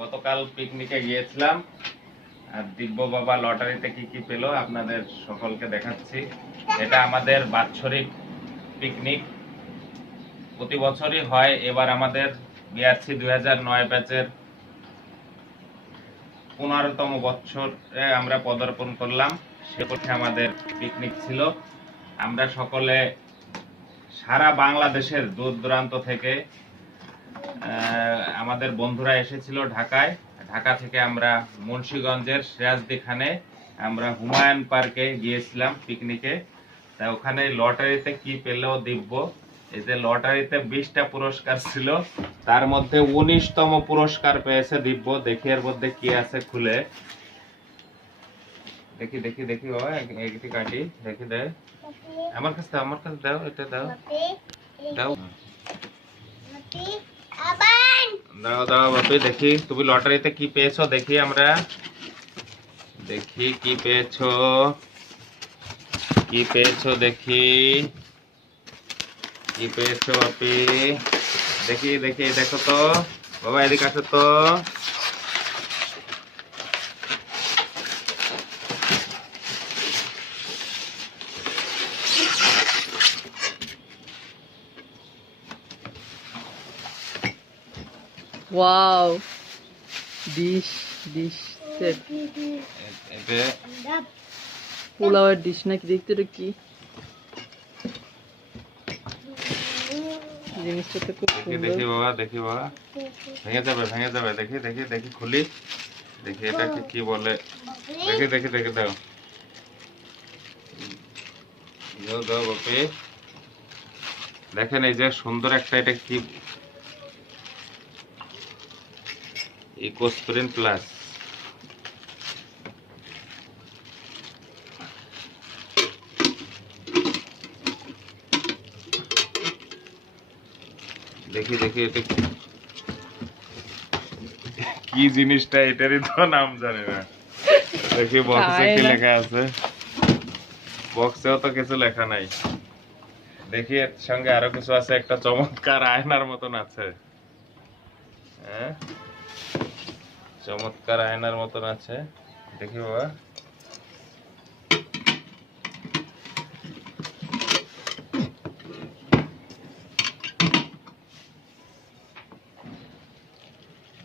গতকাল পিকনিকে গিয়েছিলাম আর দিব্য বাবা লটারিতে কি কি পেল আপনাদের সকলকে দেখাচ্ছি। এটা আমাদের বাৎসরিক পিকনিক, প্রতি বছরই হয়। এবার আমাদের বিআরসি 2009 ব্যাচের 15তম বছরে আমরা পদার্পণ করলাম। সে পক্ষে আমাদের পিকনিক ছিল। আমরা সকলে সারা বাংলাদেশের দূর দূরান্ত থেকে আমাদের বন্ধুরা এসেছিল ঢাকায়। ঢাকা থেকে আমরা মুন্সিগঞ্জের সিরাজদি খানে আমরা হুমায়ুন পার্কে গিয়েছিলাম পিকনিকে। তা ওখানে লটারিতে কি পেল দিব্য, এই যে লটারিতে 20টা পুরস্কার ছিল, তার মধ্যে 19তম পুরস্কার পেয়েছে দিব্য। দেখি এর মধ্যে কি আছে, খুলে দেখি দেখি দেখি। ও একটি কাটি দেখি, দে আমার কাছে দাও, এটা দাও দাও দাও দাও বাপি। দেখি তুমি লটারিতে কি পেয়েছো, দেখি আমরা দেখি কি পেয়েছো, কি পেয়েছো দেখি, কি পেয়েছো বাপি। দেখি দেখি, দেখো তো বাবা, এদিকে আসো তো। ওয়াও, ডিশ সেট, এটা পোলাওয়ের ডিশ নাকি, দেখতে এটা কি জিনিসটা তো খুব দেখি সুন্দর। দেখি বাবা, দেখি বাবা, ভেঙে যাবে ভেঙে যাবে। দেখি দেখি দেখি, খুলি দেখি এটাকে কি বলে। দেখি দেখি দেখি, দাও দাও দাও বাপি। দেখেন এই যে সুন্দর একটা, এটা কি, ইকোস্প্রিন প্লাস। দেখি দেখি এটা কি জিনিসটা, এটারই তো নাম জানি না। দেখি বক্সে কি লেখা আছে, বক্সেও তো কিছু লেখা নাই। দেখি এর সঙ্গে আরো কিছু আছে, একটা চমৎকার আয়নার মতন আছে। হ্যাঁ, চমৎকার আয়নার মতন আছে। দেখি বাবা,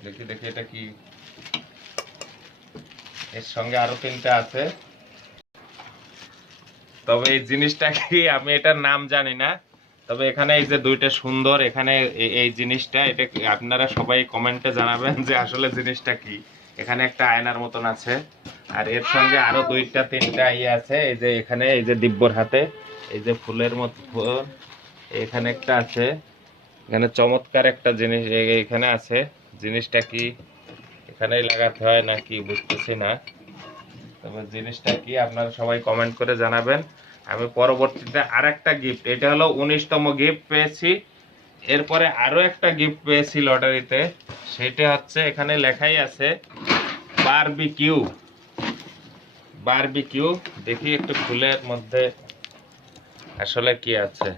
দেখি দেখি এটা কি। এর সঙ্গে আরো 3টা আছে, তবে এই জিনিসটা কি আমি এটার নাম জানি না। তবে এখানে এই যে 2টা সুন্দর, এখানে এই জিনিসটা, এটা আপনারা সবাই কমেন্টে জানাবেন যে আসলে জিনিসটা কি। এখানে একটা আয়নার মতন আছে, আর এর সঙ্গে আরো 2টা 3টা আছে। এই যে এখানে এই যে দিব্যর হাতে এই যে ফুলের মতো এখানে একটা আছে। এখানে চমৎকার একটা জিনিস এখানে আছে। জিনিসটা কি এখানেই লাগাতে হয় নাকি বুঝতেছি না। তবে জিনিসটা কি আপনারা সবাই কমেন্ট করে জানাবেন। আমি পরবর্তীতে আরেকটা গিফট, এটা হলো 19তম গিফট পেয়েছি। এরপরে আরো একটা গিফট পেয়েছি লটারিতে, সেটা হচ্ছে এখানে লেখাই আছে বারবিকিউ। বারবিকিউ, দেখি একটু ফুলের মধ্যে আসলে কি আছে।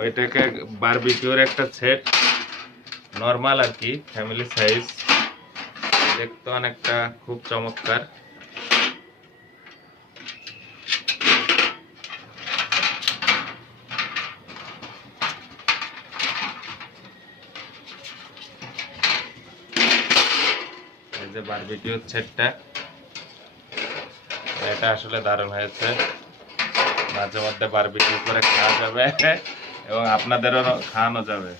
ওইটাকে বারবিকিউর একটা সেট, নরমাল আর কি, ফ্যামিলি সাইজ, দেখতে অনেকটা খুব চমৎকার। এই যে বারবিকিউর সেটটা, এটা আসলে দারুণ হয়েছে। মাঝে মধ্যে বারবিকিউ করে খাওয়া যাবে এবং আপনাদেরও খাওয়ানো যাবে।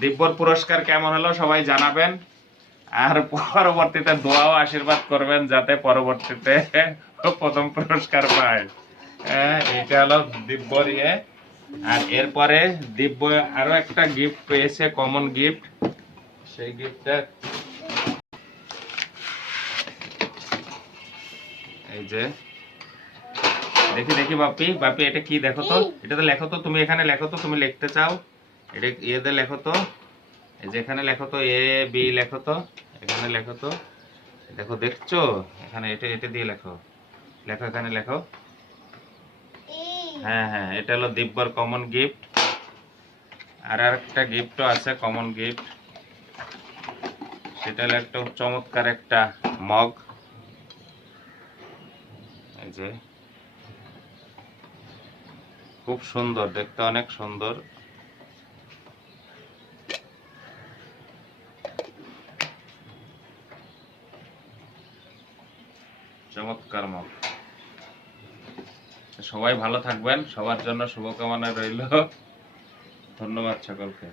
দিব্যর পুরস্কার কেমন হলো সবাই জানাবেন। আর পরবর্তীতে দোয়া ও আশীর্বাদ করবেন যাতে পরবর্তীতে প্রথম পুরস্কার পায়। এটা হলো দিব্যর ইয়ে। আর এরপরে দিব্য আরো একটা গিফট পেয়েছে, কমন গিফট। সেই গিফটটা এই যে, দেখি দেখি বাপি, বাপি এটা কি দেখো তো, এটা তো লেখো তো, তুমি এখানে লেখো তো, তুমি লিখতে চাও এটা ইয়েতে লেখো তো, এই যে এখানে লেখো তো, এ বি লেখো তো, এখানে লেখো তো, দেখো দেখছো এখানে, এটা এটা দিয়ে লেখো, লেখো এখানে লেখো। হ্যাঁ হ্যাঁ, এটা হলো দিব্যর কমন গিফট। আর একটা গিফটও আছে কমন গিফট, সেটা হলো একটা চমৎকার একটা মগ। এই যে খুব সুন্দর দেখতে, অনেক সুন্দর। চমৎকার মগ। সবাই ভালো থাকবেন, সবার জন্য শুভকামনা রইল। ধন্যবাদ সকলকে।